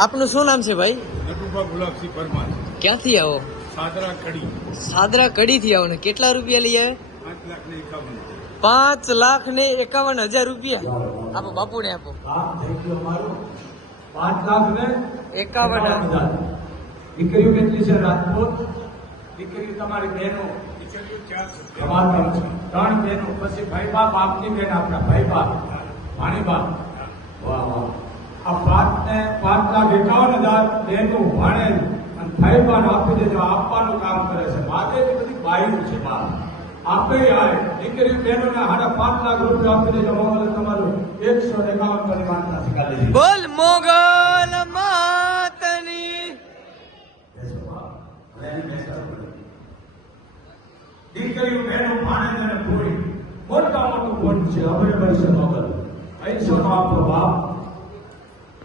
આપનું શું નામ છે ભાઈ? નટુભા ગુલાબસિંહ પરમાર. ક્યાંથી આવો? સાદરા કડી. સાદરા કડીથી આવો ને કેટલા રૂપિયા લઈ આવે પાંચ લાખ ને એકાવન ને હજાર રૂપિયા. આપો આપો. થેન્ક યુ અમારું. પાંચ લાખ ને એકાવન હજાર. દીકરીઓ કેટલી છે રાજકોટ દીકરી તમારી બહેનો? દીકરીઓ ચાર છે. તમારા ત્રણ બહેનો. પછી ભાઈ બાપ આપની બેન આપણા. ભાઈ બાપ. ભાણી બાપ. વાહ વાહ. આ પાંચ લાખ એકાવન હજાર એનું ભાણે અને ભાઈ બાપ આપી દેજો આપવાનું કામ કરે છે. એ બધી બાયું છે બાપ આપે આવે દીકરી બહેનોને સાડા પાંચ લાખ રૂપિયા આપી દેજો મોગલ તમારું એકસો એકાવન પરિમાણના શીખાડી બોલ મોગલ માતની. દીકરી બહેનો ભાણે અને પૂરી મોટા મોટું ગુણ છે હવે છે મોગલ. પૈસો નો આપણો બાપ?